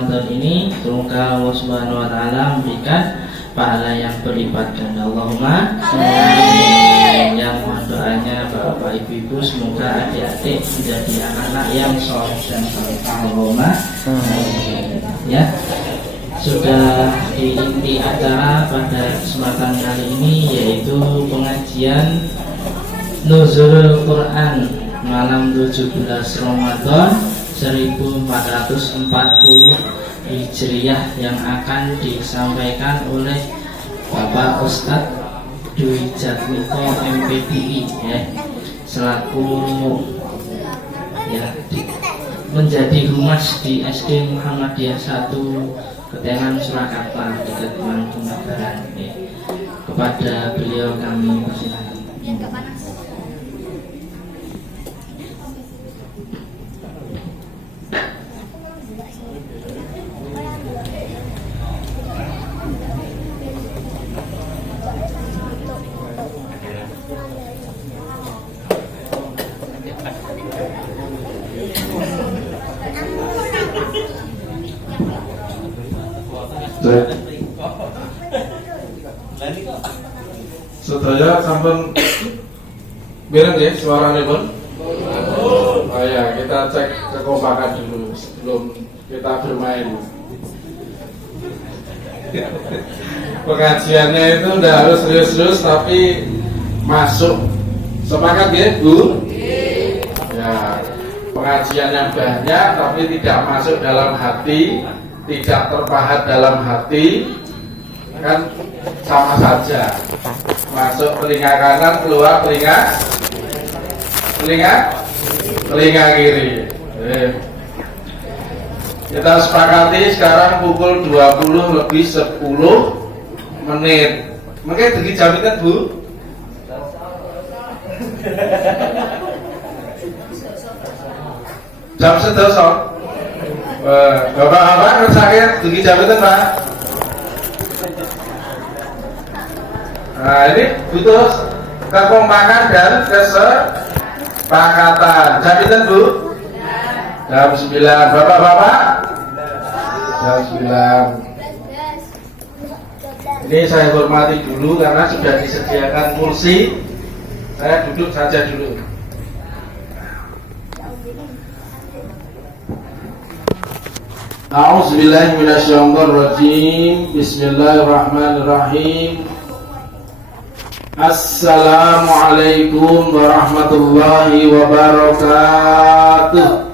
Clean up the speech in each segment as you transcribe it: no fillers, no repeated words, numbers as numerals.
Ramadan ini. Semoga Allah Subhanahu wa taala memberikan pahala yang berlipat ganda. Allahumma amin. Yang mohon doanya Bapak Ibu, semoga adik-adik menjadi anak-anak yang soleh dan salehah. Allahumma amin. Ya, sudah di inti acara pada kesempatan kali ini, yaitu pengajian Nuzulul Quran malam 17 Ramadan 1440 Hijriah yang akan disampaikan oleh Bapak Ustadz Dwi Jatmiko MPDI ya, selaku ya menjadi humas di SD Muhammadiyah 1 Ketengan Surakarta dekat Mangkunegaran Barat ya. Kepada beliau kami persilakan. Sedaya sampun mireng nggih suarane pun? Oh ya, kita cek kekompakan dulu sebelum kita bermain. Pengajiannya itu udah harus serius-serius tapi masuk. Sepakat nggih, Bu? Ya, pengajian yang banyak tapi tidak masuk dalam hati, tidak terpahat dalam hati, kan sama saja. Masuk telinga kanan, keluar telinga kiri. Kita sepakati sekarang pukul 20 lebih 10 menit. Mungkin degi jaminan, Bu? Jam sedoso. Bapak-bapak ngersake degi jaminan, Pak. Nah, ini butuh kekompakan dan kesepakatan. Jaminan, Bu? Jam 9. Bapak-bapak? Jam 9. Ini saya hormati dulu karena sudah disediakan kursi. Saya duduk saja dulu. A'udzubillahi minasyaitonirrajim. Bismillahirrahmanirrahim. Assalamualaikum warahmatullahi wabarakatuh.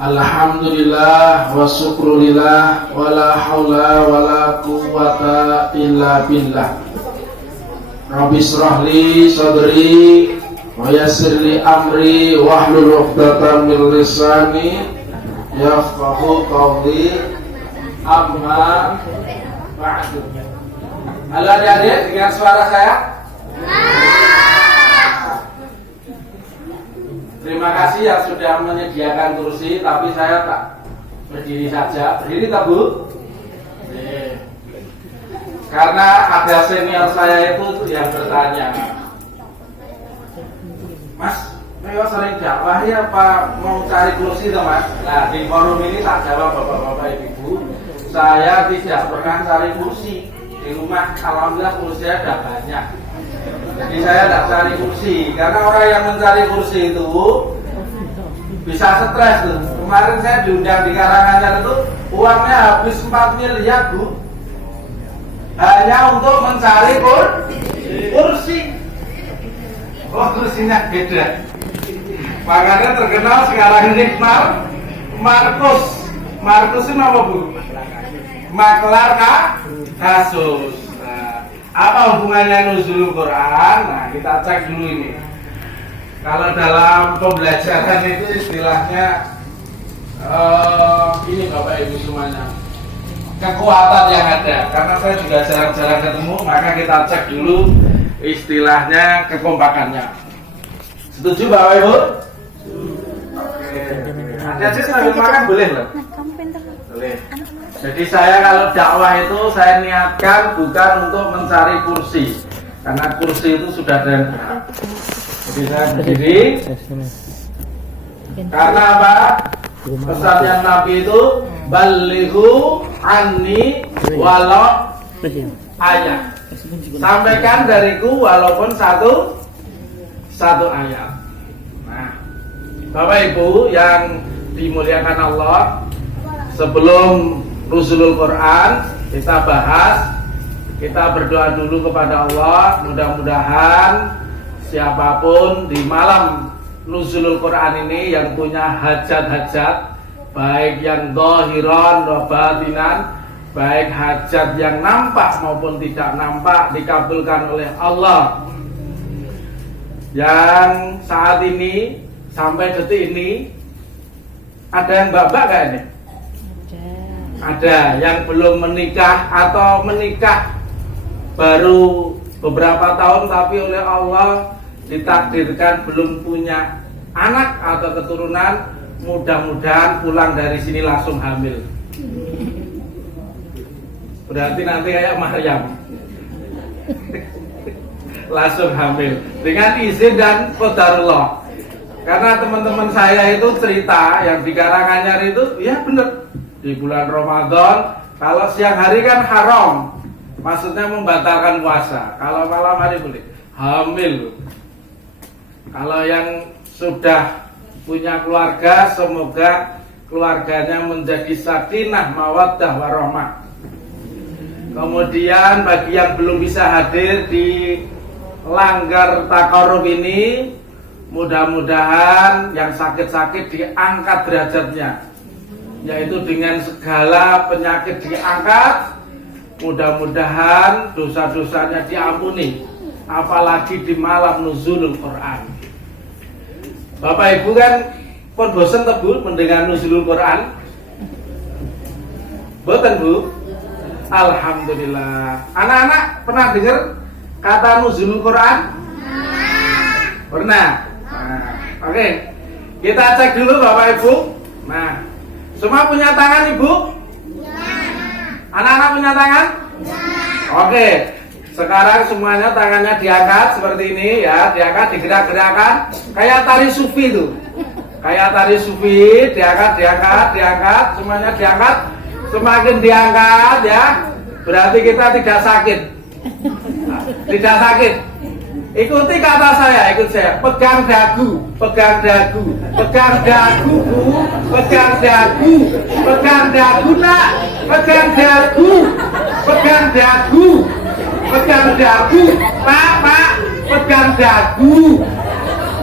Alhamdulillah wa syukrulillah wa la haula wa la quwwata illa billah. Rabbi shrah li sadri wa yassir li amri wahlul 'uqdatam min lisani yafqahu qawli. Amma ba'du. Halo adik-adik, dengar suara saya? Terima kasih yang sudah menyediakan kursi, tapi saya tak berdiri saja. Berdiri tak, Bu? Karena ada senior saya itu yang bertanya, Mas, Ayo sering dakwah ya apa mau cari kursi toh, Mas? Nah, di forum ini tak jawab Bapak-bapak Ibu, saya tidak pernah cari kursi. Di rumah alhamdulillah kursi ada banyak. Jadi saya tidak cari kursi, karena orang yang mencari kursi itu bisa stres tuh. Kemarin saya diundang di Karanganyar itu uangnya habis 4 miliar, Bu. Hanya untuk mencari kursi. Oh, kursinya beda. Makanya terkenal sekarang ini Markus. Markus itu apa, Bu? Maklar kasus. Nah, apa hubungannya nuzulul Quran? Nah, kita cek dulu ini. Kalau dalam pembelajaran itu istilahnya ini Bapak Ibu semuanya, kekuatan yang ada. Karena saya juga jarang-jarang ketemu, maka kita cek dulu istilahnya kekompakannya. Setuju Bapak Ibu? Hati-hati sambil makan boleh loh. Boleh. Jadi saya kalau dakwah itu saya niatkan bukan untuk mencari kursi, karena kursi itu sudah ada. Jadi saya berdiri. Karena apa? Pesannya Nabi itu balighu anni walau ayat. Sampaikan dariku walaupun satu ayat. Nah, Bapak Ibu yang dimuliakan Allah, sebelum nuzulul Quran kita bahas, kita berdoa dulu kepada Allah. Mudah-mudahan siapapun di malam nuzulul Quran ini yang punya hajat-hajat, baik yang zahiran wa batinan, baik hajat yang nampak maupun tidak nampak, dikabulkan oleh Allah. Yang saat ini sampai detik ini ada yang mbak-mbak gak ini? Ada yang belum menikah atau menikah baru beberapa tahun tapi oleh Allah ditakdirkan belum punya anak atau keturunan, mudah-mudahan pulang dari sini langsung hamil. Berarti nanti kayak Maryam langsung hamil dengan izin dan qadarullah. Karena teman-teman saya itu cerita yang di Karanganyar itu, ya bener, di bulan Ramadan kalau siang hari kan haram, maksudnya membatalkan puasa. Kalau malam hari boleh hamil. Kalau yang sudah punya keluarga, semoga keluarganya menjadi sakinah, mawaddah, warahmah. Kemudian bagi yang belum bisa hadir di Langgar Takarub ini, mudah-mudahan yang sakit-sakit diangkat derajatnya, yaitu dengan segala penyakit diangkat. Mudah-mudahan dosa-dosanya diampuni, apalagi di malam nuzulul Quran. Bapak Ibu kan pun bosan tebu mendengar nuzulul Quran? Boten Bu? Alhamdulillah. Anak-anak pernah dengar kata nuzulul Quran? Pernah? Nah, oke. Kita cek dulu Bapak Ibu. Nah, semua punya tangan Ibu? Anak-anak punya tangan? Oke. Sekarang semuanya tangannya diangkat seperti ini ya, diangkat, digerak-gerakkan kayak tari sufi itu. Kayak tari sufi, diangkat, semuanya diangkat. Semakin diangkat ya, berarti kita tidak sakit. Tidak sakit. Ikuti kata saya, ikut saya. Pegang dagu, pegang dagu, pegang dagu, Bu. Pegang dagu, pegang dagu, Nak. Pegang dagu, pegang dagu, pegang dagu, Pak, pegang dagu,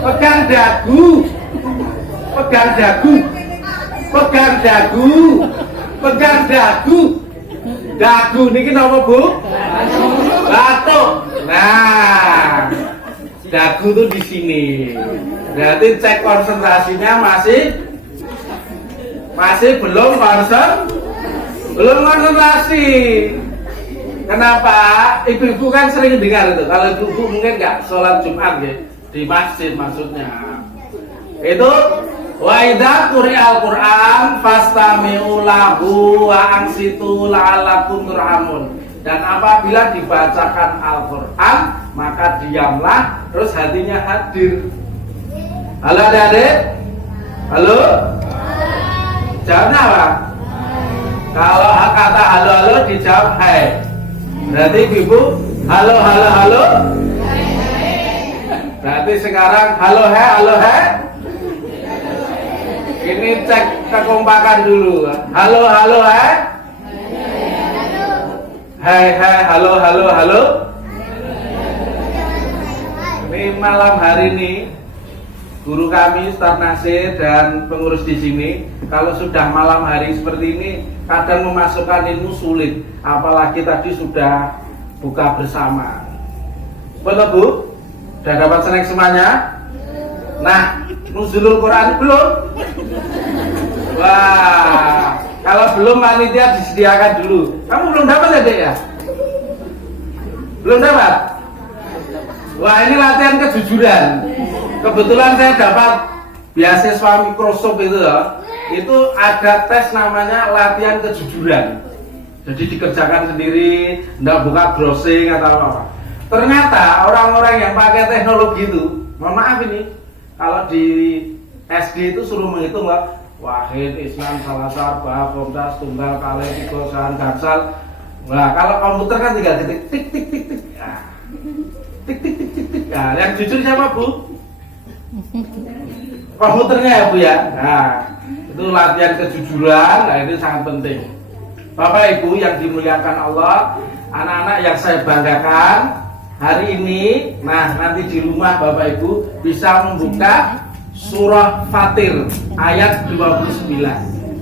pegang dagu, pegang dagu, pegang dagu, pegang dagu. Dagu niki napa, Bu? Batuk. Nah, dagu tuh di sini. Berarti cek konsentrasinya masih belum konsentrasi. Kenapa? Ibu-ibu kan sering dengar itu. Kalau ibu mungkin nggak sholat Jumat ya, di masjid maksudnya. Itu wa idza quri'al Qur'an fastami'u lahu wa ansitu la'allakum turhamun. Dan apabila dibacakan Al-Quran, maka diamlah, terus hatinya hadir. Halo adik-adik? Halo? Jawabnya apa? Kalau kata halo-halo dijawab hai. Berarti ibu, halo. Berarti sekarang halo hai. Ini cek kekompakan dulu. Halo hai. Hai, halo. Ini malam hari ini guru kami Ustaz Nasir dan pengurus di sini, kalau sudah malam hari seperti ini kadang memasukkan ilmu sulit, apalagi tadi sudah buka bersama. Betul Bu? Sudah dapat snack semuanya? Nah, nuzulul Quran belum? Wah, kalau belum panitia disediakan dulu. Kamu belum dapat ya, Dek ya? Belum dapat? Wah, ini latihan kejujuran. Kebetulan saya dapat beasiswa Microsoft itu ya. Itu ada tes namanya latihan kejujuran. Jadi dikerjakan sendiri, enggak buka browsing atau apa. Ternyata orang-orang yang pakai teknologi itu, mohon maaf ini, kalau di SD itu suruh menghitung lah. Wahid, Islam, Salasar, Bah, Komdas, Tunggal, Kale, Tigo, Sahan, Gansal. Nah, kalau komputer kan tinggal tik tik tik tik tik. Nah, tik tik tik tik tik. Nah, yang jujur siapa, Bu? Komputernya ya, Bu ya. Nah, itu latihan kejujuran. Nah, itu sangat penting. Bapak Ibu yang dimuliakan Allah, anak-anak yang saya banggakan, hari ini, nah nanti di rumah Bapak Ibu bisa membuka surah Fatir ayat 29.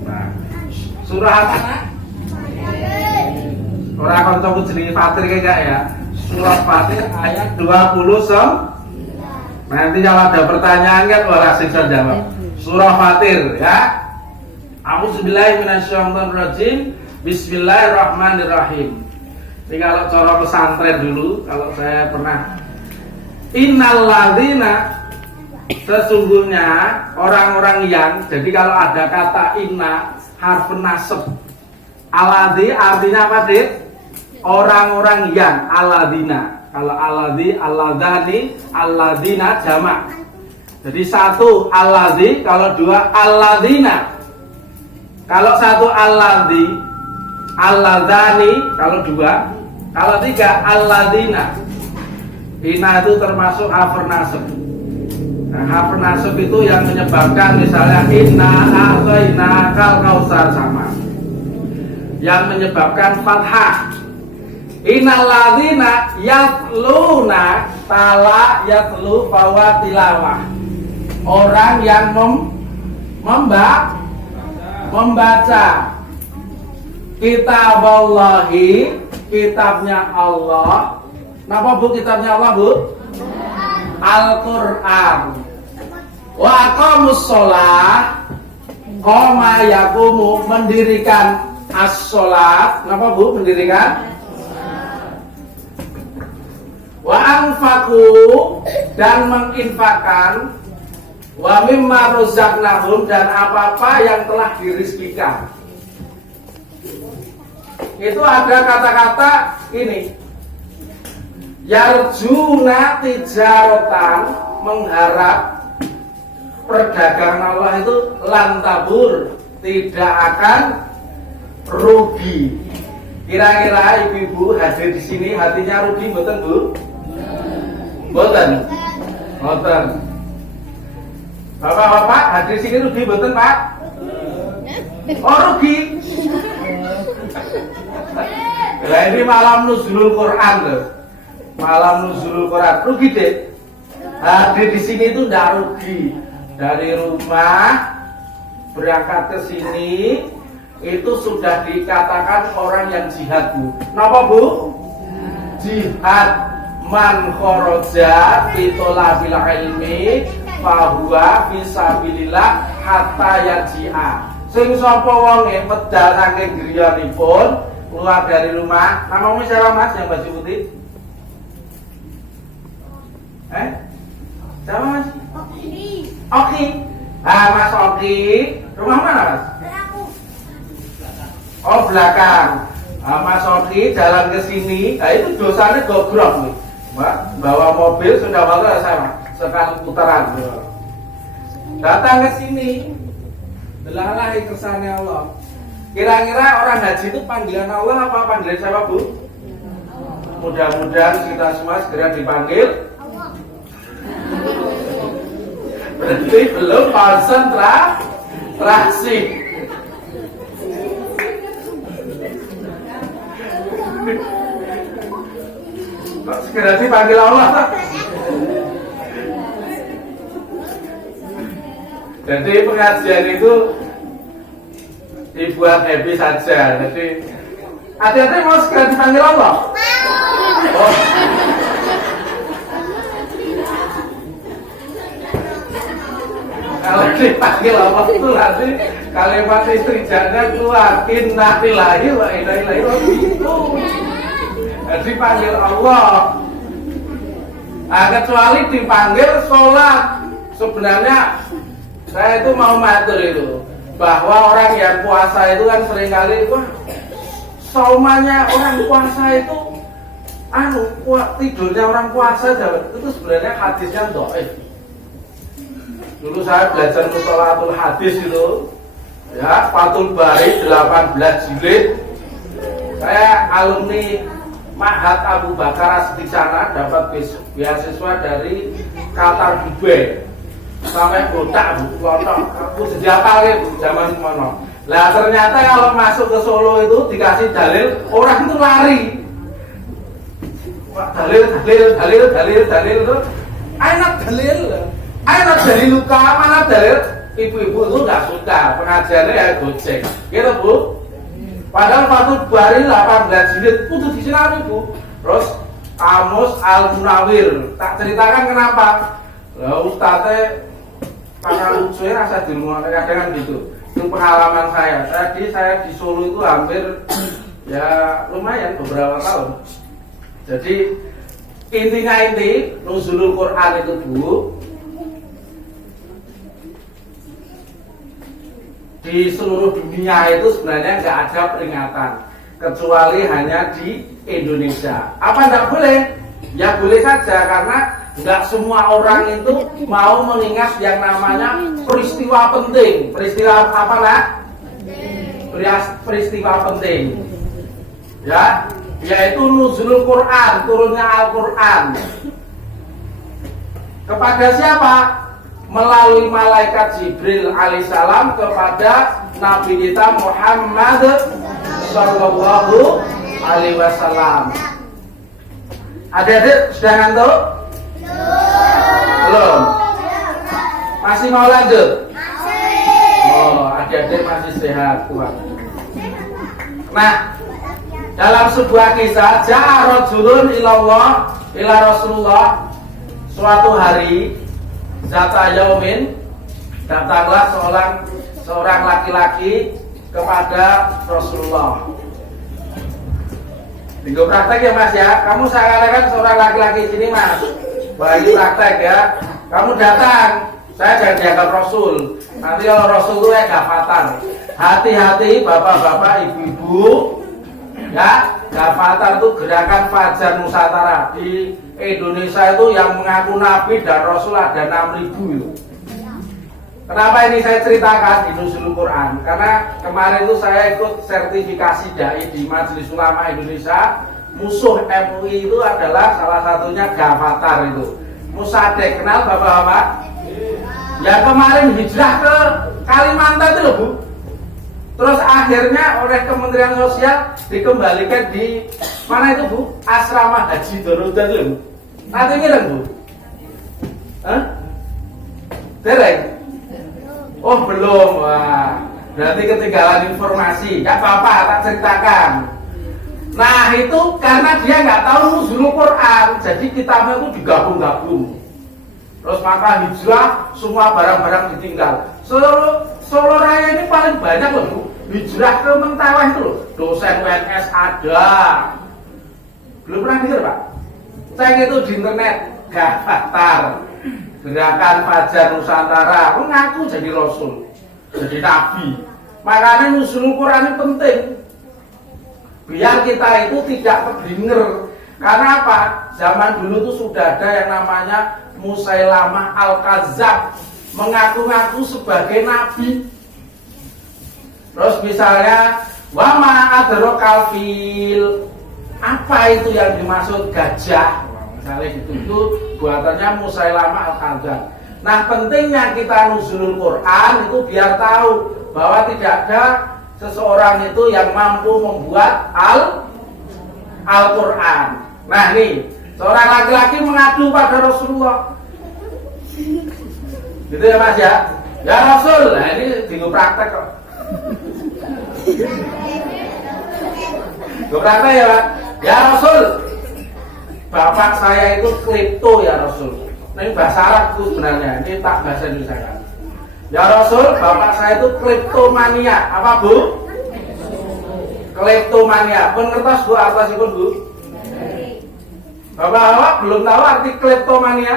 Nah, surah apa? Orang akan tahu jenis Fatir kayak ya. Surah Fatir ayat 29. Nanti kalau ada pertanyaan kan orang bisa jawab. Surah Fatir ya. A'udzubillahiminasyaitonirrajim. Bismillahirrahmanirrahim. Ini kalau cara pesantren dulu, kalau saya pernah. Innalladzina, sesungguhnya orang-orang yang, jadi kalau ada kata inna harf nasab, aladzi artinya apa Dik? Orang-orang yang, aladina. Kalau aladzi, aladani, aladina jamak. Jadi satu aladzi, kalau dua aladina. Kalau satu aladzi, aladani, kalau dua. Kalau tiga aladina. Ina itu termasuk harf nasab. Nah, harf nasab itu yang menyebabkan misalnya inna a'tayna kal kausar sama. Yang menyebabkan fathah. Innal ladzina yatluna tala yatlu fawa tilawah. Orang yang membaca kitaballahi, kitabnya Allah. Napa Bu kitabnya Allah, Bu? Al-Qur'an. Wa aqamus shalah, qama yaqumu, mendirikan as-shalat. Napa Bu mendirikan? Wa anfaqu, dan menginfakkan, wa mimma razaqnahum, dan apa-apa yang telah dirizkikan. Itu ada kata-kata ini, yarjuna tijaratan, mengharap perdagangan Allah itu lantabur, tidak akan rugi. Kira-kira ibu-ibu hadir di sini hatinya rugi mboten Bu? Mboten. Mboten. Bapak-bapak hadir di sini rugi mboten Pak? Oh rugi. Lah ini malam nuzulul Quran loh. Malam nuzulul Quran. Rugi deh. Hadir di sini itu enggak rugi. Dari rumah berangkat ke sini itu sudah dikatakan orang yang jihad Bu. Napa Bu? Jihad man kharaja fi thalabil ilmi fa huwa fi sabilillah hatta yaji'a. Sing sapa wonge medal saking griyanipun keluar dari rumah. Namamu siapa Mas yang baju putih? Siapa Mas? Oki. Ah Mas Oki. Rumah mana Mas? Oh belakang. Nah, Mas Oki jalan ke sini. Nah itu dosanya gogrok nih. Bawa mobil sudah bawa sama sekali putaran. Datang ke sini. Delalahi kersane Allah. Kira-kira orang haji itu panggilan Allah apa panggilan siapa Bu? Mudah-mudahan kita semua segera dipanggil. Berarti belum konsentrasi. Kok segera dipanggil Allah? Jadi pengajian itu dibuat happy saja. Jadi hati-hati mau segera dipanggil Allah. Oh. Kalau dipanggil Allah itu nanti kalimat istrijanya keluar inna lillahi wa inna ilaihi raji'un. Jadi panggil Allah. Nah, kecuali dipanggil sholat. Sebenarnya saya itu mau matur itu bahwa orang yang puasa itu kan seringkali saumannya orang puasa itu tidurnya orang puasa itu sebenarnya hadisnya dhaif. Dulu saya belajar Mustalahatul Hadis itu, ya, Fathul Bari 18 jilid. Saya alumni Ma'had Abu Bakar As-Siddiq, dapat beasiswa dari Qatar Dubai. Sampai botak, lotok, aku sejak kali zaman mono. Lah ternyata kalau masuk ke Solo itu dikasih dalil, orang itu lari. Dalil itu enak dalil luka, mana dalil ibu-ibu itu nggak suka pengajiannya ya gocek, gitu Bu. Padahal Fathul Bari 18 jilid kudu disinari Bu. Terus Kamus Al-Munawir, tak ceritakan kenapa. Lah ustadznya para lucu rasa di rumah kadang-kadang gitu. Itu pengalaman saya. Tadi saya di Solo itu hampir ya lumayan beberapa tahun. Jadi intinya nuzulul Quran itu Bu, di seluruh dunia itu sebenarnya nggak ada peringatan kecuali hanya di Indonesia. Apa nggak boleh? Ya boleh saja karena nggak semua orang itu mau mengingat yang namanya peristiwa penting. Peristiwa apa lah? Peristiwa penting. Ya, yaitu nuzulul Quran, turunnya Al-Quran. Kepada siapa? Melalui malaikat Jibril alaihissalam kepada Nabi kita Muhammad sallallahu alaihi wasallam. Adik-adik sudah ngantuk? Belum? Masih mau lanjut? Oh, adik-adik masih sehat, kuat. Nah, dalam sebuah kisah, ja'a rajulun ila Rasulullah, suatu hari zata yaumin, datanglah seorang laki-laki kepada Rasulullah. Minggu praktek ya Mas ya. Kamu saya katakan seorang laki-laki sini Mas. Wah ini praktek ya. Kamu datang, saya jangan dianggap Rasul. Nanti kalau Rasul itu gafatan. Hati-hati bapak-bapak, ibu-ibu. Ya, gafatan itu gerakan Fajar Nusantara di Indonesia itu yang mengaku Nabi dan Rasul ada 6.000 itu. Kenapa ini saya ceritakan di Nuzulul Quran? Karena kemarin itu saya ikut sertifikasi dai di Majelis Ulama Indonesia. Musuh MUI itu adalah salah satunya Gavatar itu. Musadek, kenal bapak-bapak? Ya kemarin hijrah ke Kalimantan itu loh Bu. Terus akhirnya oleh Kementerian Sosial dikembalikan di mana itu Bu? Asrama Haji Dorodan itu. Nanti ngirim Bu? Hah? Dereng? Oh belum. Wah, berarti ketinggalan informasi. Gak apa-apa, tak ceritakan. Nah itu karena dia nggak tahu nuzulul Quran, jadi kitabnya itu digabung-gabung. Terus maka hijrah, semua barang-barang ditinggal. Solo Raya ini paling banyak loh Bu. Hijrah ke Mentawai itu loh. Dosen UNS ada. Belum pernah dengar Pak? Cek itu di internet. Gavatar, Gerakan Fajar Nusantara, mengaku jadi Rasul, jadi Nabi. Makanya nuzulul Quran ini penting. Biar kita itu tidak keblinger. Karena apa? Zaman dulu itu sudah ada yang namanya Musailamah Al-Kadzab, mengaku-ngaku sebagai nabi. Terus misalnya wama adrokal fil, apa itu yang dimaksud gajah? Misalnya gitu, itu buatannya Musailamah Al-Kadzab. Nah pentingnya kita nuzulul Quran itu biar tahu bahwa tidak ada seseorang itu yang mampu membuat Al-Quran. Nah nih, seorang laki-laki mengadu pada Rasulullah. Gitu ya Mas ya? Ya Rasul, nah ini tinggal praktek kok. Gue praktek ya Pak? Ya Rasul, bapak saya itu kripto ya Rasul. Ini bahasa Arabku sebenarnya, ini tak bahasa Indonesia kan. Ya Rasul, bapak saya itu kleptomania. Apa Bu? Kleptomania. Pun ngertos Bu, apa sih pun Bu? Bapak-bapak belum tahu arti kleptomania?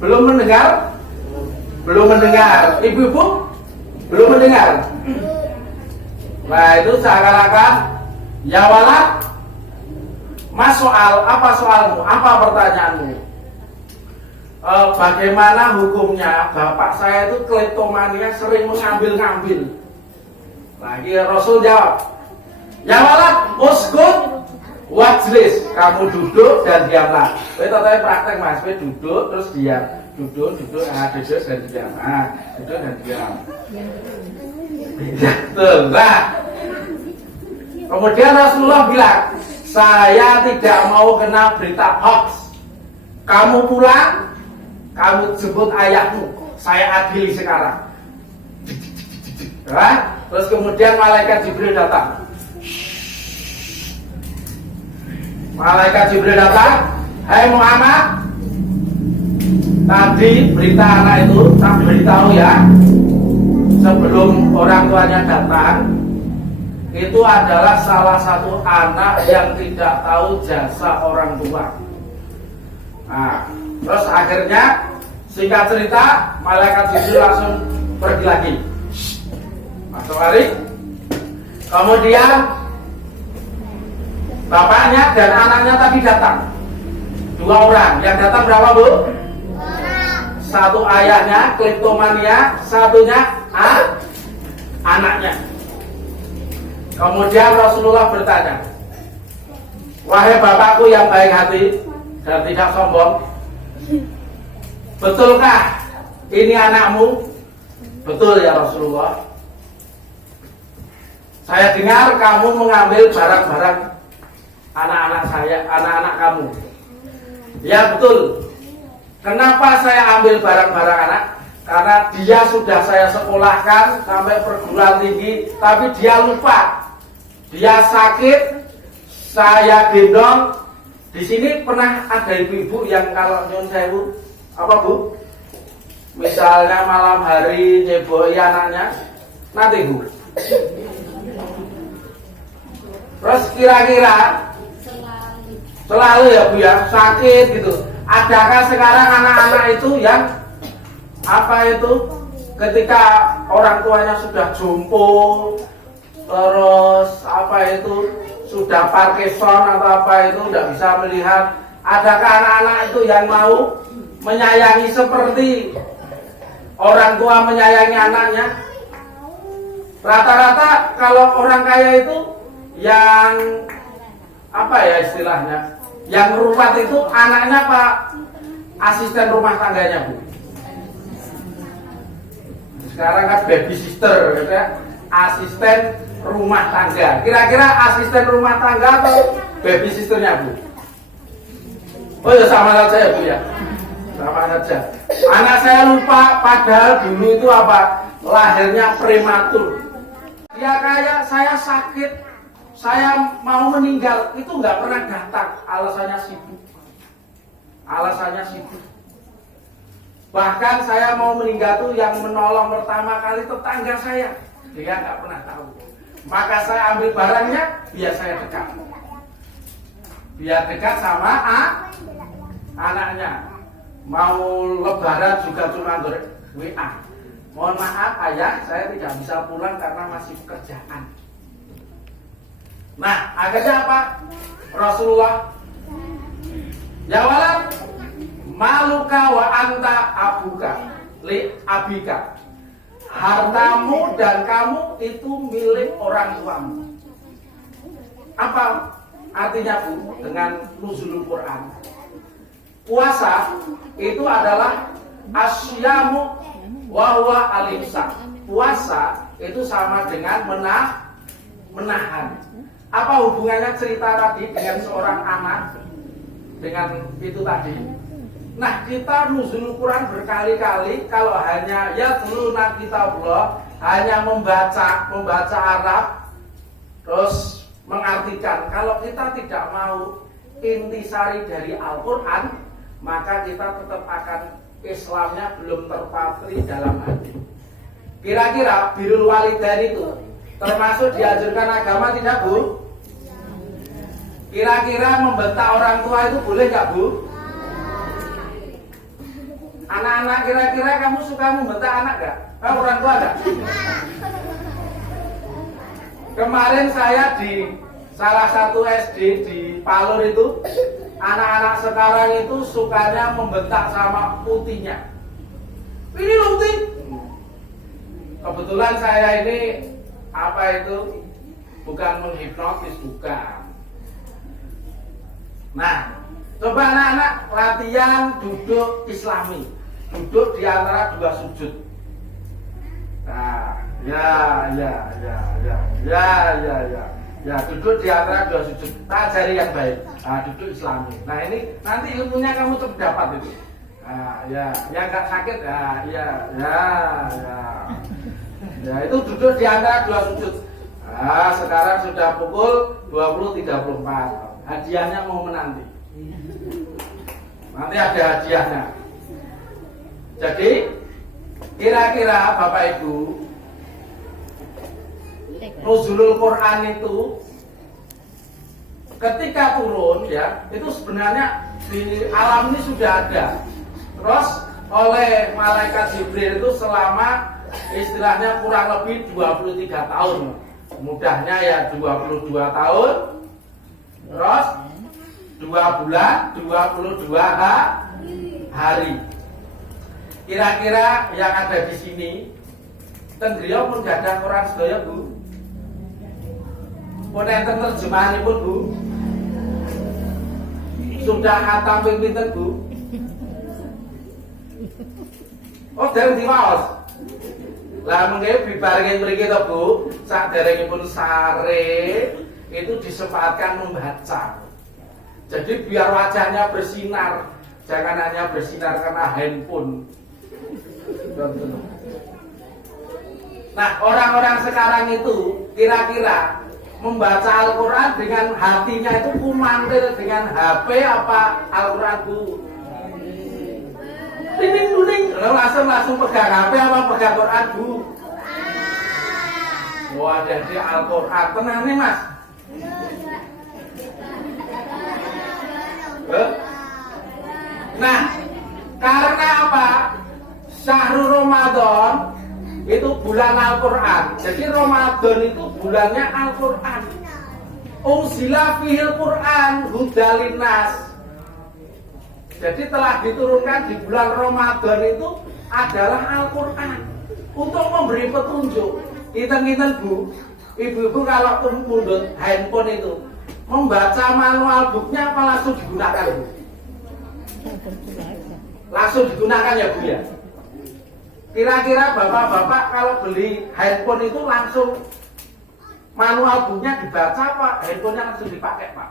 Belum mendengar? Belum mendengar. Ibu-ibu? Belum mendengar? Nah itu seakan-akan ya walad. Mas soal, apa soalmu? Apa pertanyaanmu? bagaimana hukumnya bapak saya itu kleptomania, sering mengambil-ngambil. Lagi Rasul jawab, ya walad uskut wajlis, kamu duduk dan diamlah. Kita tadi praktek mas, duduk terus diam, duduk duduk dan diam, duduk dan diam. Betul, nah. Kemudian Rasulullah bilang, saya tidak mau kena berita hoax. Kamu pulang, kamu jemput ayahmu, saya adili sekarang. Nah, terus kemudian malaikat Jibril datang. Malaikat Jibril datang, hai Muhammad, tadi berita anak itu tak beritahu ya, sebelum orang tuanya datang, itu adalah salah satu anak yang tidak tahu jasa orang tua. Nah, terus akhirnya singkat cerita, malaikat Jibril langsung pergi lagi. Masuk lagi. Kemudian bapaknya dan anaknya tadi datang. 2 orang. Yang datang berapa, Bu? Satu ayahnya, kleptomania, satunya anaknya. Kemudian Rasulullah bertanya, wahai bapakku yang baik hati dan tidak sombong, betulkah ini anakmu? Betul ya Rasulullah. Saya dengar kamu mengambil barang-barang anak-anak saya, anak-anak kamu. Ya betul. Kenapa saya ambil barang-barang anak? Karena dia sudah saya sekolahkan sampai perguruan tinggi, tapi dia lupa. Dia sakit, saya gendong. Di sini pernah ada ibu-ibu yang kalau nyun sewu, apa Bu? Misalnya malam hari nyeboi anaknya, nanti Bu. Terus kira-kira selalu ya Bu ya, sakit gitu. Adakah sekarang anak-anak itu yang apa itu ketika orang tuanya sudah jompo, terus apa itu sudah Parkinson atau apa itu tidak bisa melihat, adakah anak-anak itu yang mau menyayangi seperti orang tua menyayangi anaknya? Rata-rata kalau orang kaya itu yang apa ya istilahnya, yang merupat itu anaknya Pak asisten rumah tangganya Bu. Sekarang kan baby sister gitu ya, asisten rumah tangga. Kira-kira asisten rumah tangga atau baby sisternya Bu? Oh ya sama saja ya Bu ya, sama saja. Anak saya lupa, padahal dulu itu apa, lahirnya prematur. Dia kayak saya sakit, saya mau meninggal, itu nggak pernah datang, alasannya sibuk. Alasannya sibuk. Bahkan saya mau meninggal tuh yang menolong pertama kali tetangga saya, dia nggak pernah tahu. Maka saya ambil barangnya, biar saya dekat. Biar dekat sama anaknya. Mau lebaran juga cuma WA. Mohon maaf ayah, saya tidak bisa pulang karena masih pekerjaan. Nah, akhirnya apa? Rasulullah, ya walad, maluka wa anta abuka li abika. Hartamu dan kamu itu milik orang tuamu. Apa artinya Bu dengan nuzulul Quran? Puasa itu adalah asyamu wa huwa al-imsak. Puasa itu sama dengan menahan. Apa hubungannya cerita tadi dengan seorang anak dengan itu tadi? Nah, kita nuzul Quran berkali-kali kalau hanya ya dulu kitabullah, hanya membaca Arab terus mengartikan. Kalau kita tidak mau intisari dari Al-Qur'an, maka kita tetap akan Islamnya belum terpatri dalam hati. Kira-kira birrul walidain itu termasuk diajarkan agama tidak Bu? Kira-kira membentak orang tua itu boleh nggak Bu? Anak-anak kira-kira kamu suka membentak anak nggak? Orang tua nggak? Kemarin saya di salah satu SD di Palur itu anak-anak sekarang itu sukanya membentak sama putihnya. Ini loh putih. Kebetulan saya ini apa itu bukan menghipnotis, bukan. Nah, coba anak-anak latihan duduk islami, duduk di antara dua sujud. Nah, ya, duduk di antara dua sujud. Tak ajari yang baik. Nah, duduk islami. Nah, ini nanti ilmunya kamu tetap dapat itu. Nah, ya, yang nggak sakit, ya, itu duduk di antara dua sujud. Nah, sekarang sudah pukul 20.34. Hadiahnya mau menanti. Nanti ada hadiahnya. Jadi kira-kira Bapak Ibu, nuzulul Quran itu ketika turun ya, itu sebenarnya di alam ini sudah ada. Terus oleh malaikat Jibril itu selama istilahnya kurang lebih 23 tahun. Mudahnya ya 22 tahun. Terus 2 bulan 22 hari. Kira-kira yang ada di sini tenggriya pun gak ada Quran sedaya, Bu. Pun enten terjemahanipun, Bu. Sudah khatam ping pinten, Bu? Oh, dereng diwaos. Lah mengke bibareng mriki to, Bu, saderengipun sare itu disempatkan membaca. Jadi biar wajahnya bersinar, jangan hanya bersinar karena handphone. Nah, orang-orang sekarang itu kira-kira membaca Al-Quran dengan hatinya itu kumantil dengan HP apa Al-Quran, Bu? Dinding-dinding, langsung pegang HP apa pegang Quran, Bu? Wah, jadi Al-Quran, tenang nih, Mas. Nah, karena apa? Syahrul Ramadan itu bulan Al-Quran. Jadi Ramadan itu bulannya Al-Quran. Unzila fihil Quran hudalinas. Jadi telah diturunkan di bulan Ramadan itu adalah Al-Quran untuk memberi petunjuk. Inten-inten, Bu, ibu-ibu kalau pundut handphone itu membaca manual booknya apa langsung digunakan, Bu? Langsung digunakan ya, Bu, ya? Kira-kira bapak-bapak kalau beli handphone itu langsung manual booknya dibaca apa handphonenya langsung dipakai, Pak?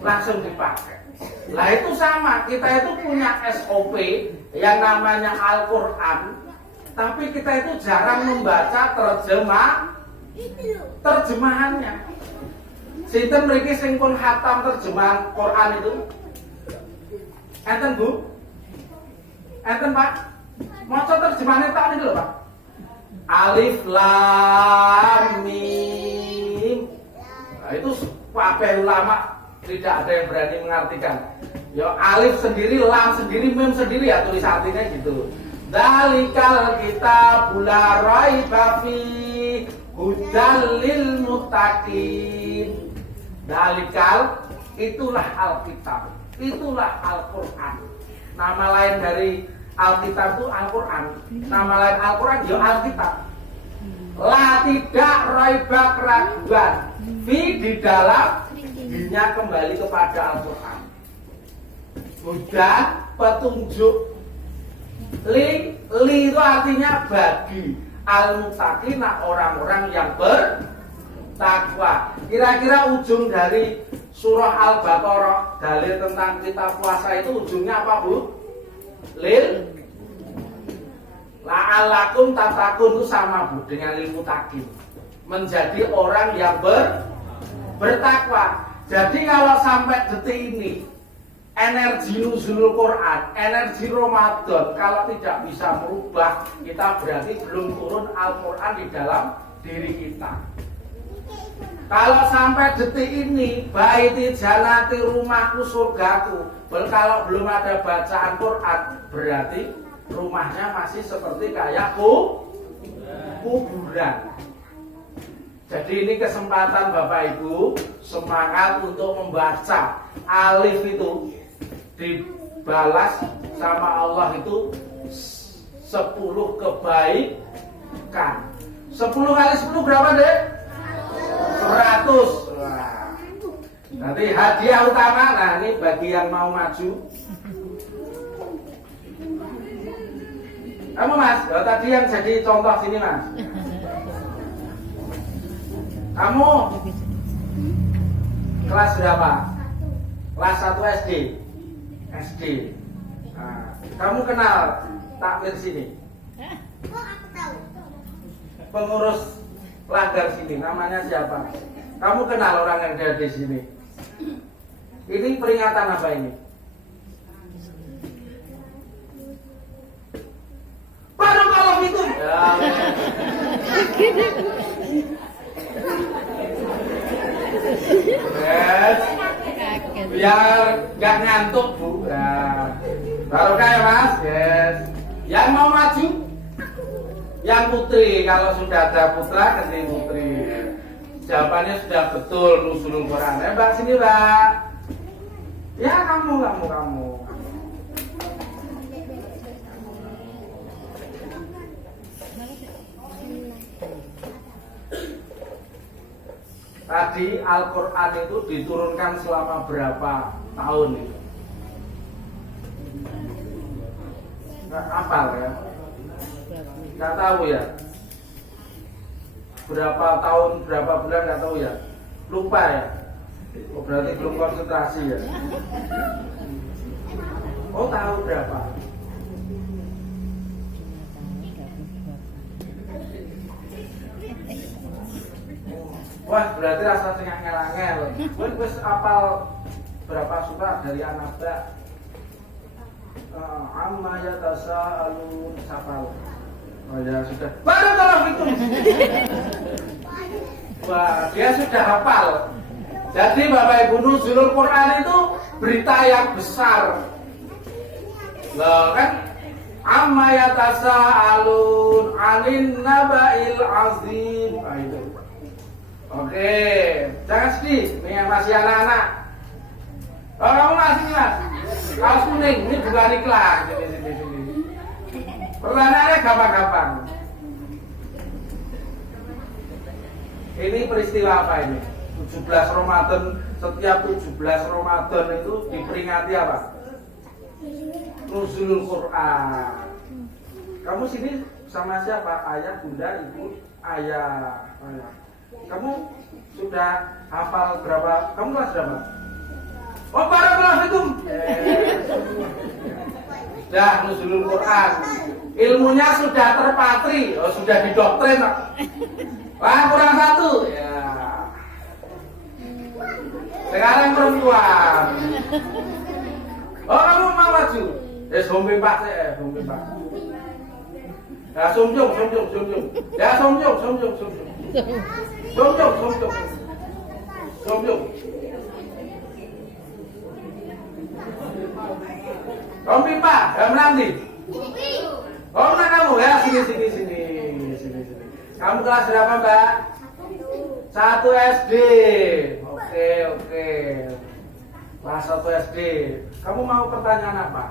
Langsung dipakai. Nah, itu sama, kita itu punya SOP yang namanya Al-Quran, tapi kita itu jarang membaca terjemahannya. Sinten mriki sing pun khatam terjemahan Quran itu? Enten, Bu? Enten, Pak? Maca terjemahannya tak ini lho, Pak. Alif Lam Mim. Nah, itu kabeh ulama tidak ada yang berani mengartikan. Ya alif sendiri, lam sendiri, mim sendiri ya tulis artinya gitu. Dzalikal kitabul la raiba fi hudal lil muttaqin. Dalikal, itulah Alkitab, itulah Al-Quran. Nama lain dari Alkitab itu Al-Quran. Nama lain Al-Quran ya Alkitab. La tidak raiba keraguan. Fi di dalam dinya kembali kepada Al-Quran. Hudan petunjuk. Li itu artinya bagi. Al-muttaqina orang-orang yang bertakwa. Kira-kira ujung dari surah Al-Baqarah dalil tentang kita puasa itu ujungnya apa, Bu? Lil la'alakum tatakun itu sama, Bu, dengan lil muttaqin. Menjadi orang yang bertakwa. Jadi kalau sampai detik ini energi nuzulul Quran, energi Ramadan kalau tidak bisa merubah, kita berarti belum turun Al-Quran di dalam diri kita. Kalau sampai detik ini baiti janati rumahku surgaku, kalau belum ada bacaan Quran, berarti rumahnya masih seperti kayak kuburan. Jadi ini kesempatan Bapak Ibu semangat untuk membaca alif itu dibalas sama Allah itu 10 kebaikan. 10 kali 10 berapa deh? 100. Wah. Nanti hadiah utama. Nah ini bagi yang mau maju. Kamu mas, tadi yang jadi contoh sini mas. Kamu kelas berapa? Kelas 1 SD. SD. Nah, kamu kenal takmir sini? Pengurus lagar sini, namanya siapa? Kamu kenal orang yang ada di sini? Ini peringatan apa ini? Baru kalau itu. Ya, yes. Biar gak ngantuk bu. Nah, baru kayak mas. Yes. Yang mau maju? Yang putri. Kalau sudah ada putra, ganti putri. Jawabannya sudah betul. Nuzulul Quran. Mbak sini mbak. Ya kamu. Tadi Al-Quran itu diturunkan selama berapa tahun itu? Nggak hafal ya? Nggak tahu ya? Berapa tahun, berapa bulan nggak tahu ya? Lupa ya? Oh, berarti belum konsentrasi ya? Oh tahu berapa? Wah berarti rasa tengah ngel-ngel. Wes apal berapa surat dari An-Naba? Amma yatasaalun sapal. Oh ya sudah. Baru kalau itu. Wah dia sudah hafal. Jadi Bapak Ibu Nuzulul Quran itu berita yang besar. Loh kan? Amma yatasaalun anin naba'il azim. Nah, itu. Oke, jangan sedih. Ini yang masih anak-anak. Oh, kamu masih mas. Kaos kuning, ini bukan iklan. Sini. Pertanyaannya gampang-gampang. Ini peristiwa apa ini? 17 Ramadan. Setiap 17 Ramadan itu diperingati apa? Nuzulul Quran. Kamu sini sama siapa? Ayah, bunda, ibu, ayah. Kamu sudah hafal berapa? Kamu kelas berapa? Oh, barakallahu. Dah Nuzulul Quran. Ilmunya sudah terpatri, oh, sudah didoktrin. Wah, kurang satu. Ya. Sekarang perempuan. Oh, kamu mau maju? Sombe Pak, sombe Pak. Ya, somjong. Ya, somjong. Somjong. Om Pipa, nanti. Oh, nah kamu ya sini. Kamu kelas berapa, Mbak? 1 SD. Oke. Kelas 1 SD. Kamu mau pertanyaan apa?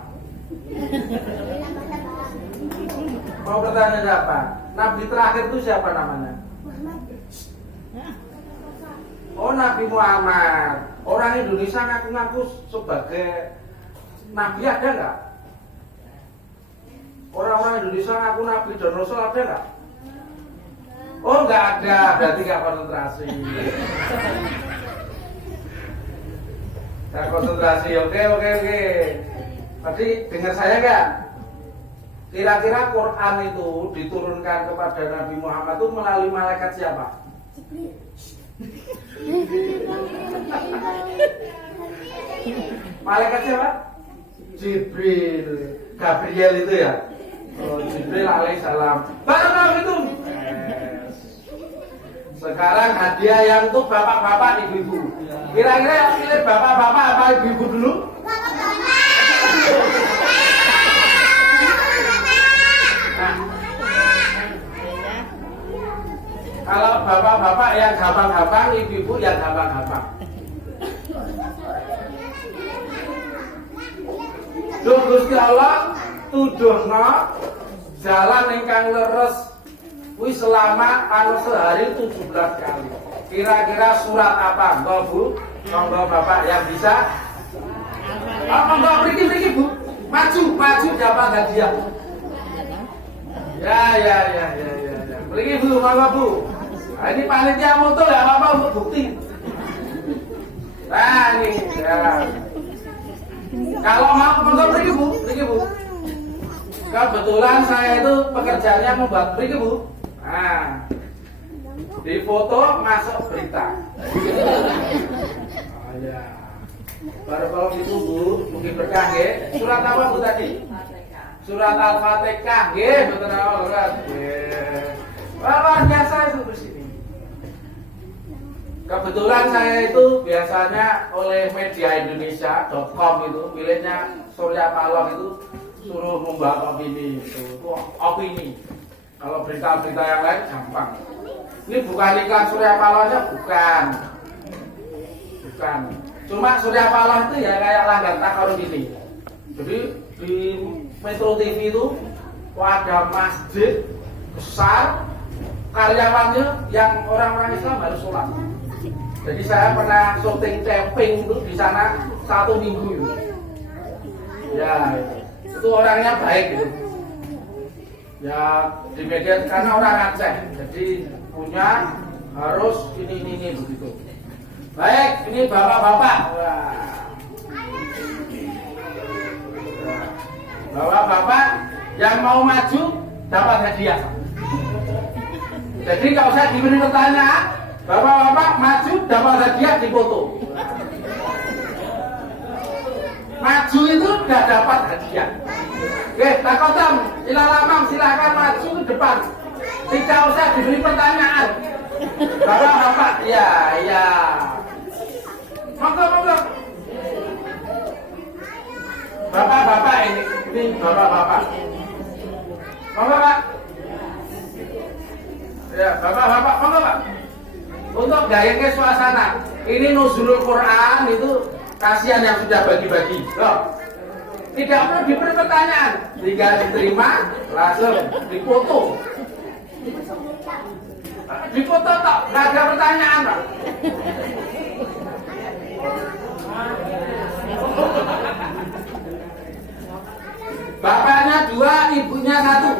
Mau pertanyaan apa? Nabi terakhir itu siapa namanya? Oh, Nabi Muhammad. Orang Indonesia ngaku-ngaku sebagai Nabi ada nggak? Orang-orang Indonesia ngaku Nabi dan Rasul ada nggak? Oh, nggak ada. Berarti nggak konsentrasi. Nggak konsentrasi. Oke. Tadi dengar saya nggak? Kira-kira Quran itu diturunkan kepada Nabi Muhammad itu melalui malaikat siapa? Malaikat siapa? Jibril. Gabriel itu ya? Oh, Jibril alaihissalam. Baru itu. Sekarang hadiah yang untuk bapak-bapak, ibu-ibu. Kira-kira pilih bapak-bapak apa ibu-ibu dulu? Nah, kalau bapak-bapak yang gampang-gampang, ibu-ibu yang gampang-gampang. Duh Gusti Allah tuduhno jalan ingkang leres kuwi selama sehari 17 kali. Kira-kira surat apa? Enggak Bu? Monggo Bapak yang bisa. Monggo mriki Bu. Maju dapat hadiah. Ya. Mriki Bu, monggo Bu. Nah, ini panitia moto ya apa untuk bukti. Nah ini ya. Kalau mau monggo mriki Bu. Kebetulan saya itu pekerjaannya membuat mriki Bu. Nah, di foto masuk berita. Oh ya. Baru kalau gitu Bu, mungkin berkah nggih. Surat apa Bu tadi? Surat Al-Fatihah nggih, mboten ora. Nggih. Luar biasa itu di sini. Kebetulan saya itu biasanya oleh media Indonesia.com itu pilihnya Surya Paloh itu suruh membawa opini itu opini. Kalau berita-berita yang lain gampang. Ini bukan iklan Surya Palohnya, bukan. Cuma Surya Paloh itu ya kayak Langgar Takarun ini. Jadi di Metro TV itu ada masjid besar, karyawannya yang orang-orang Islam harus sholat. Jadi saya pernah syuting camping itu di sana 1 minggu itu. Ya, itu orangnya baik gitu. Ya di media karena orang Aceh, jadi punya harus ini begitu. Baik, ini bapak-bapak. Bapak-bapak yang mau maju dapat hadiah. Jadi kalau saya diberi pertanyaan, bapak-bapak maju dapat hadiah di foto. Maju itu sudah dapat hadiah. Oke, takotam, ilalamam silakan maju ke depan. Tidak usah diberi pertanyaan. Bapak-bapak, ya. Monggo. Bapak-bapak ini bapak-bapak. Monggo Pak. Ya, bapak-bapak, monggo Pak. Untuk gayanya suasana, ini nuzulul Quran itu kasihan yang sudah bagi-bagi. Loh, tidak perlu diberi pertanyaan, tinggal diterima langsung dipoto. Dipoto tak, nggak ada pertanyaan Pak. Bapaknya 2, ibunya 1.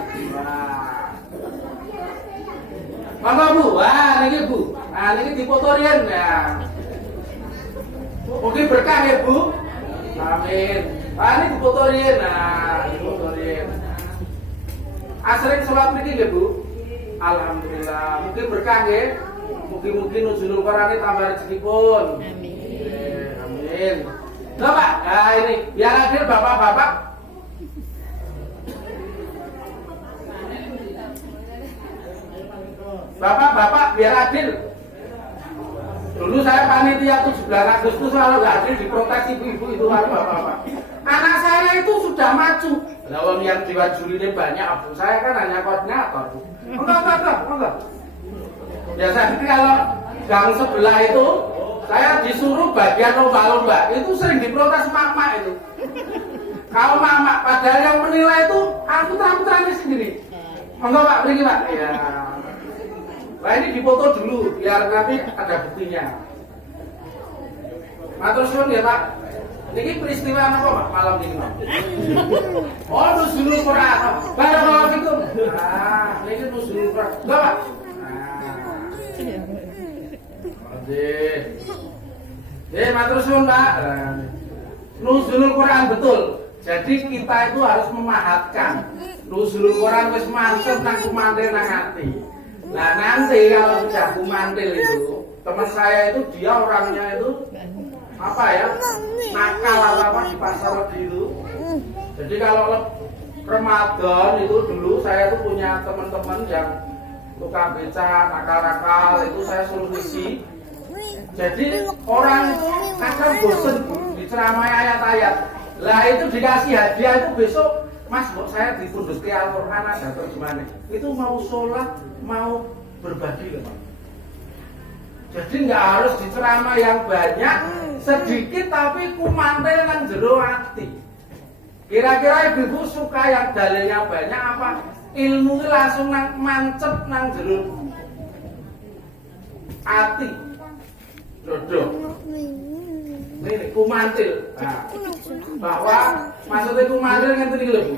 Monggo Bu, wah niki Bu. Nah niki dipoto riyen ya. Mungkin berkah ya Bu. Amin. Ini dipoto riyen. Nah, dipoto riyen. Asring salat niki nggih Bu. Alhamdulillah. Mungkin berkah nggih. Mungkin nuzulul Quran tambah rezekipun. Amin. Amin. Nah Pak, nah ini biar hadir bapak-bapak. Bapak-bapak biar adil. Dulu saya panitia 17 Agustus kalau nggak adil diprotes ibu-ibu itu baru bapak-bapak. Anak saya itu sudah maju. Lawan yang diwajuri banyak, Bu. Saya kan hanya koordinator. Enggak. Ya saya pikir kalau gang sebelah itu saya disuruh bagian lomba-lomba itu sering diprotes mak-mak itu. Kalau mak-mak padahal yang menilai itu angkutan-angkutannya sendiri. Enggak Pak, pergi Pak. Ya. Nah ini dipoto dulu biar nanti ada buktinya. Matur suwun ya Pak. Ini peristiwa apa Pak malam ini Pak? Oh nuzulul Quran. Barakallahu. Nah, ini nuzulul Quran. Enggak Pak. Nah. Matur suwun Pak. Nuzulul Quran betul. Jadi kita itu harus memahatkan. Nuzulul Quran wis mantep nang kumantil nang ati. Nah nanti kalau sudah kumantil itu, teman saya itu dia orangnya itu apa ya, nakal apa di pasar itu. Jadi kalau Ramadan itu dulu saya tuh punya teman-teman yang tukang beca, nakal-nakal itu saya suruh ngisi. Jadi orang nakal bosen diceramai ayat-ayat. Lah itu dikasih hadiah itu besok. Mas, kok saya dipundhut ke Al-Quran ada terjemahannya. Itu mau sholat, mau berbagi loh Pak. Jadi nggak harus diceramah yang banyak, sedikit tapi kumantel nang jero ati. Kira-kira ibu suka yang dalilnya banyak apa? Ilmu itu langsung mancep nang jero ati. Dodo. Ini kumantil. Nah, bahwa maksudnya kumantil ngeten iki lho, Bu.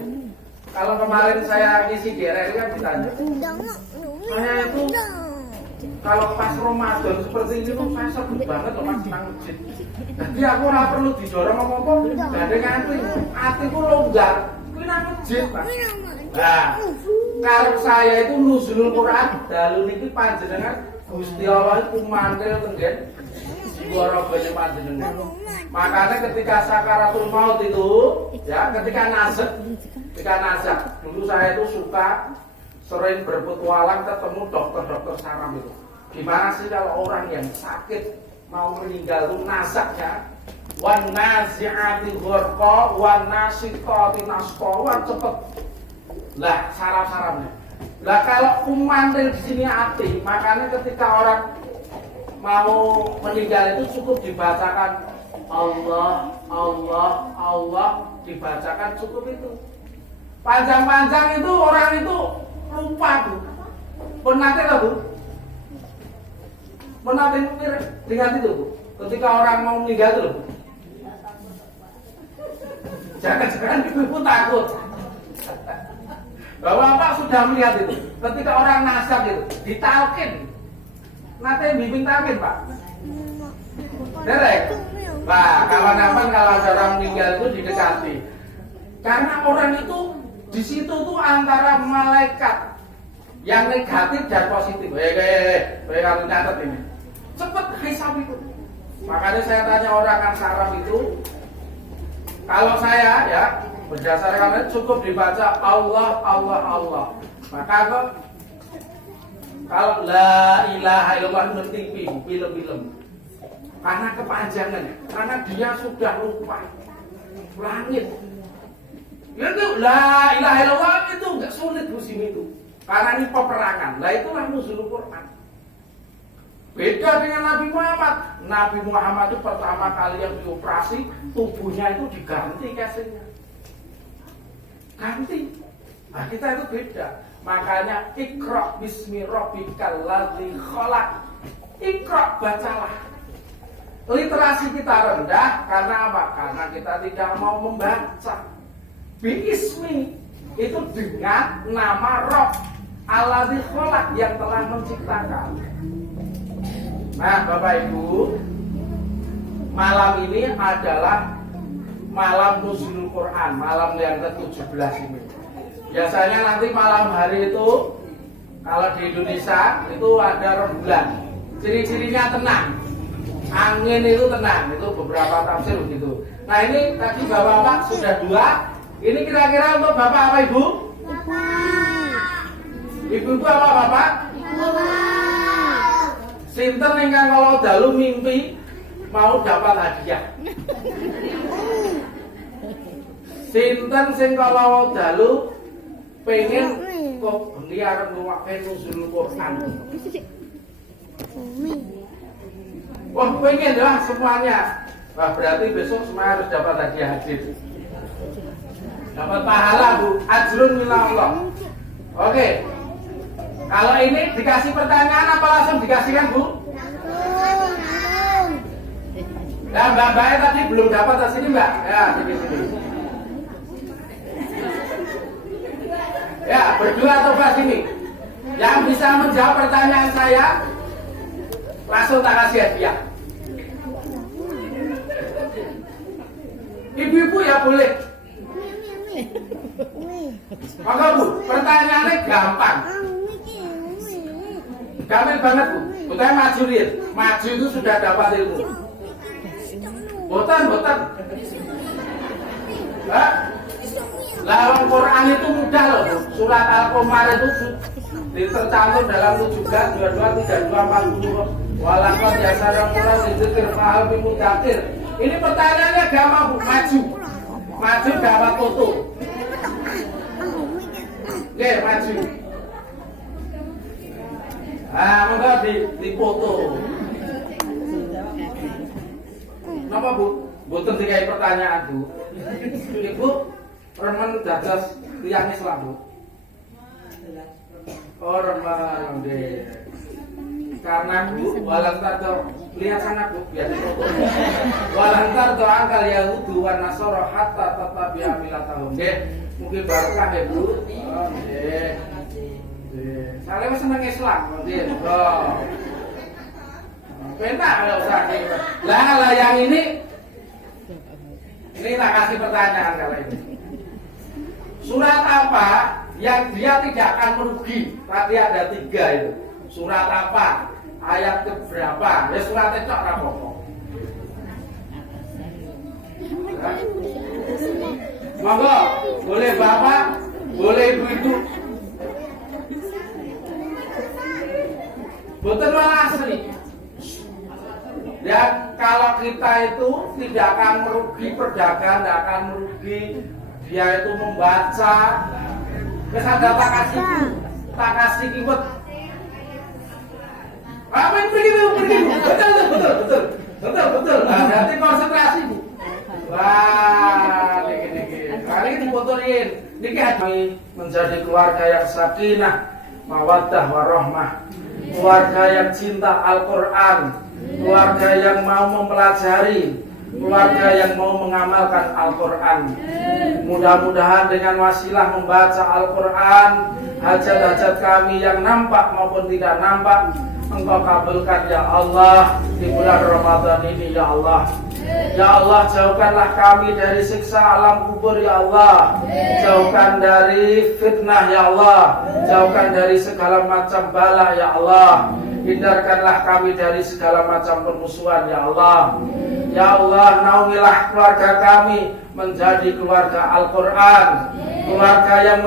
Kalau kemarin saya ngisi GRL kan ditanya. Saya itu kalau pas Ramadan seperti ini tuh saya sebut banget loh Mas nang masjid. Jadi aku ora perlu didorong apa-apa, gandeng antri. Atiku longgar. Kuwi nang masjid, Pak. Nah, kalau saya itu nuzulul Quran, dalu niki panjenengan Gusti Allah itu mantel tenggen jiwa rogane panjenengan. Makanya ketika sakaratul maut itu, ya, ketika nazak, dulu saya itu suka sering berpetualang ketemu dokter-dokter saraf itu. Gimana sih kalau orang yang sakit mau meninggal itu nazaknya? Wan nazi'ati ghurqa wan nasiqati nasqa, wan cepet. Lah saraf-sarafnya. Lah kalau kumantil di sini hati, makanya ketika orang mau meninggal itu cukup dibacakan Allah, Allah, Allah, dibacakan cukup itu. Panjang-panjang itu orang itu lupa, Bu. Pernah tidak, Bu? Pernah dengar itu, Bu? Ketika orang mau meninggal itu, Bu. Jangan-jangan ibu takut. Bapak sudah melihat itu. Ketika orang nasab itu ditalkin. Nanti bimbing talkin, Pak. Derek. Nah, kawan-kawan kalau ada orang meninggal itu didekati. Karena orang itu di situ tuh antara malaikat yang negatif dan positif. Kamu catat ini. Cepet hisab itu. Makanya saya tanya orang kan saraf itu, kalau saya ya berdasarkan cukup dibaca Allah, Allah, Allah. Maka kalau la ilaha illallah bertipi film-film. Karena kepanjangannya, karena dia sudah lupa langit. Itu la ilaha illallah itu enggak sulit musim itu. Karena ini peperangan. Lah itulah nuzulul Quran. Beda dengan Nabi Muhammad. Nabi Muhammad itu pertama kali yang dioperasi, tubuhnya itu diganti casingnya. Ganti. Nah, kita itu beda. Makanya Iqra bismi rabbikal ladzi khalaq. Iqra, bacalah. Literasi kita rendah karena apa? Karena kita tidak mau membaca. Biismi itu dengan nama Rabb alladzi khalaq yang telah menciptakan. Nah, Bapak Ibu, malam ini adalah malam nuzulul Quran, malam yang ke-17 ini. Biasanya nanti malam hari itu kalau di Indonesia itu ada rembulan. Ciri-cirinya tenang. Angin itu tenang, itu beberapa tafsir begitu. Nah, ini tadi Bapak-bapak sudah 2. Ini kira-kira untuk Bapak apa Ibu? Bapak. Ibu apa Bapak? Bapak. Sinten ingkang kalau dalu mimpi mau dapat hadiah. Sinten sing kalau dalu pengen kok biar ngewake nuzulul Quran. Wah, pengen lah semuanya. Wah, berarti besok semua harus dapat hadiah hadis. Dapat pahala, Bu. Ajrun minallah. Oke. Kalau ini dikasih pertanyaan apa langsung dikasihkan, Bu? Nah, Mbak-mbaknya tadi belum dapat ke sini, Mbak. Ya, sini. Ya, berdua atau Mbak sini. Yang bisa menjawab pertanyaan saya langsung tak kasih hadiah. Ibu-ibu ya boleh. Maka Bu, pertanyaannya gampang. Gampang banget Bu. Bukan maju lihat. Maju itu sudah dapat ilmu. Botan. Lawan Quran itu mudah loh. Surat Al-Qamar itu tercantum dalam 17, 22, 32, 40. Walaqad yasara Quran dzikir fa'al bimudakir. Ini pertanyaannya gampang Bu. Maju dapat foto. Oke, maju. Ah, monggo di foto. Napa Bu? Mboten dikai pertanyaan Bu. Ibu remen dados tiyang Islam, Bu? Oh, remen deh. Karena Bu, walang tardo, lihat sana Bu, biar foto. Walang tardo angkal Yahudi wa Nasara hatta tatabi'a millatahum. Nggih, mungkin barokah ya Bu. Oh, nggih. Nggih. Saleh wis seneng Islam, nggih. Oh. Penak kalau usah gitu. Lah yang ini tak kasih pertanyaan kali ini. Surat apa yang dia tidak akan merugi? Tadi ada 3 itu. Surat apa? Ayat keberapa? Ya suratnya cok rapopo. Monggo, boleh Bapak, boleh Ibu-ibu. Boten malah asli. Ya kalau kita itu tidak akan merugi perdagangan, tidak akan merugi dia itu membaca. Kesadaran tak kasih kiwet. Apa yang begitu? Betul. Nah, berarti konsentrasi Bu. Wah, dikit. Kali ini difotoin. Niki kami menjadi keluarga yang sakinah, mawaddah warahmah, keluarga yang cinta Al-Quran, keluarga yang mau mempelajari, keluarga yang mau mengamalkan Al-Quran. Mudah-mudahan dengan wasilah membaca Al-Quran, hajat-hajat kami yang nampak maupun tidak nampak Engkau kabulkan ya Allah di bulan Ramadan ini ya Allah. Ya Allah, jauhkanlah kami dari siksa alam kubur ya Allah. Jauhkan dari fitnah ya Allah. Jauhkan dari segala macam bala ya Allah. Hindarkanlah kami dari segala macam permusuhan ya Allah. Ya Allah, naungilah keluarga kami menjadi keluarga Al-Quran, keluarga yang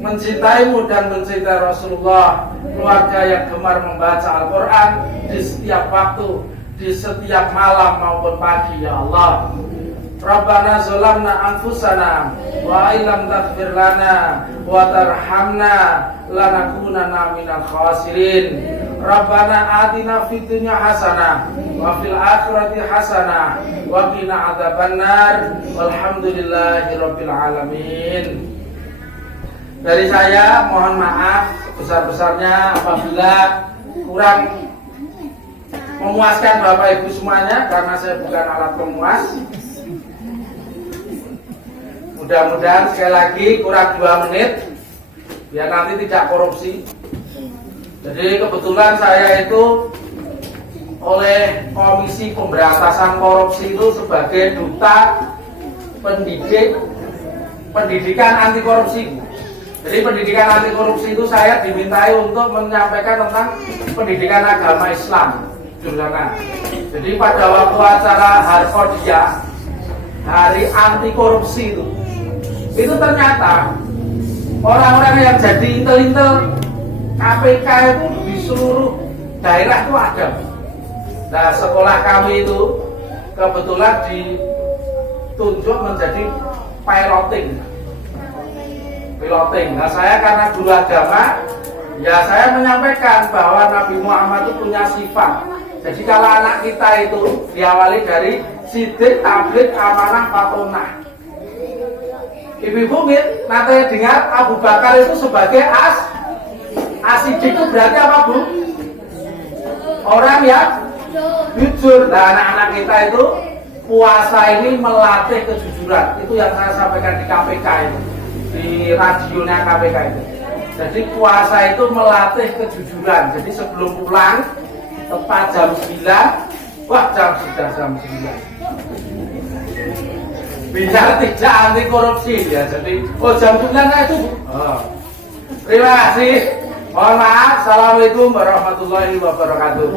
mencintaimu dan mencintai Rasulullah, keluarga yang gemar membaca Al-Quran di setiap waktu, di setiap malam maupun pagi ya Allah. Rabbana zolamna anfusana wa ilam taghfir lana wa tarhamna lanakunanna minal khasirin. Rabbana atina fid dunya hasanah wa fil akhirati hasanah wa qina adzabannar. Walhamdulillahirabbil alamin. Dari saya mohon maaf sebesar-besarnya apabila kurang memuaskan Bapak Ibu semuanya, karena saya bukan alat pemuas. Mudah-mudahan sekali lagi kurang 2 menit biar nanti tidak korupsi. Jadi kebetulan saya itu oleh Komisi Pemberantasan Korupsi itu sebagai duta pendidikan anti korupsi. Jadi pendidikan anti korupsi itu saya dimintai untuk menyampaikan tentang pendidikan agama Islam jurusan. Jadi pada waktu acara Harkodia, hari anti korupsi itu ternyata orang-orang yang jadi intel-intel KPK itu di seluruh daerah itu ada. Nah, sekolah kami itu kebetulan ditunjuk menjadi piloting. Nah, saya karena guru agama, ya saya menyampaikan bahwa Nabi Muhammad itu punya sifat. Jadi kalau anak kita itu diawali dari sidik, tablik, amanah, patonah. Ibu-ibu nanti dengar Abu Bakar itu sebagai asidik itu berarti apa Bu? Orang yang jujur. Nah, anak-anak kita itu puasa ini melatih kejujuran. Itu yang saya sampaikan di KPK itu, di radionya KPK itu. Jadi puasa itu melatih kejujuran. Jadi sebelum pulang tepat jam 9, wah sudah jam 9. Biar tidak anti korupsi ya. Jadi jam 9 itu. Terima kasih. Mohon maaf. Assalamualaikum warahmatullahi wabarakatuh.